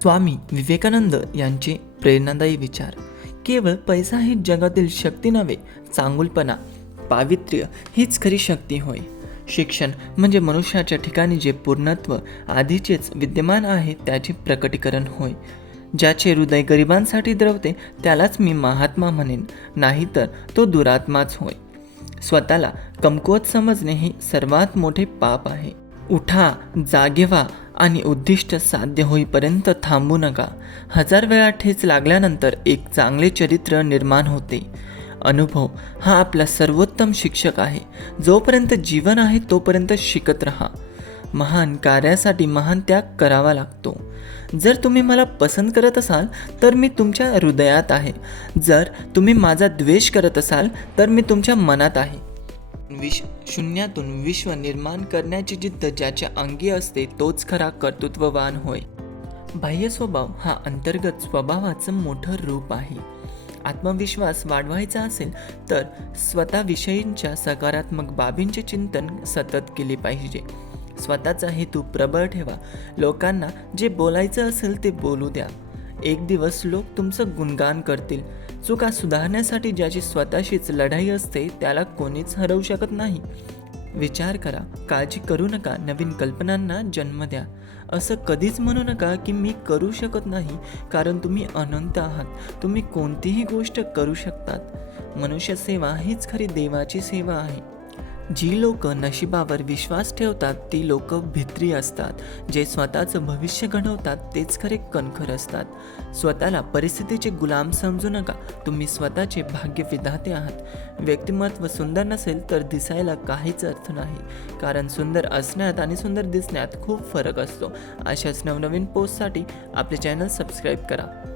स्वामी विवेकानंद यांचे प्रेरणादायी विचार. केवळ पैसा हे जगातील शक्ती नव्हे चांगुलपणा पावित्र्य हीच खरी शक्ती होय. शिक्षण म्हणजे मनुष्याच्या ठिकाणी जे पूर्णत्व आधीचेच विद्यमान आहे त्याचे प्रकटीकरण होय. ज्याचे हृदय गरिबांसाठी द्रवते त्यालाच मी महात्मा म्हणेन नाहीतर तो दुरात्माच होय. स्वतःला कमकुवत समजणे हे सर्वात मोठे पाप आहे. उठा जागे व्हा आणि उद्दिष्ट साध्य होईपर्यंत थांबू नका. हजार वेळा ठेच लागल्यानंतर एक चांगले चरित्र निर्माण होते. अनुभव हा आपला सर्वोत्तम शिक्षक आहे. जोपर्यंत जीवन आहे तोपर्यंत शिकत राहा. महान कार्यासाठी महान त्याग करावा लागतो. जर तुम्ही मला पसंत करत असाल तर मी तुमच्या हृदयात आहे. जर तुम्ही माझा द्वेष करत असाल तर मी तुमच्या मनात आहे. विश शून्यातून विश्व निर्माण करण्याची जिद्द ज्याच्या अंगी असते तोच खरा कर्तृत्ववान होय. बाह्य स्वभाव हा अंतर्गत स्वभावाचं मोठं रूप आहे. आत्मविश्वास वाढवायचा असेल तर स्वतःविषयींच्या सकारात्मक बाबींचे चिंतन सतत केले पाहिजे. स्वतःचा हेतू प्रबळ ठेवा. लोकांना जे बोलायचं असेल ते बोलू द्या. एक दिवस लोक तुमचं गुणगान करतील. चुका सुधारण्यासाठी ज्याची स्वतःशीच लढाई असते त्याला कोणीच हरवू शकत नाही. विचार करा काळजी करू नका नवीन कल्पनांना जन्म द्या. असं कधीच म्हणू नका की मी करू शकत नाही कारण तुम्ही अनंत आहात. तुम्ही कोणतीही गोष्ट करू शकतात. मनुष्य सेवा हीच खरी देवाची सेवा आहे. जी लोक नशिबावर विश्वास ठेवतात ती लोक भित्री असतात. जे स्वतःचं भविष्य घडवतात तेच खरे कणखर असतात. स्वतःला परिस्थितीचे गुलाम समजू नका. तुम्ही स्वतःचे भाग्य विधाते आहात. व्यक्तिमत्व सुंदर नसेल तर दिसायला काहीच अर्थ नाही. कारण सुंदर असण्यात आणि सुंदर दिसण्यात खूप फरक असतो. अशाच नवनवीन पोस्टसाठी आपले चॅनल सबस्क्राईब करा.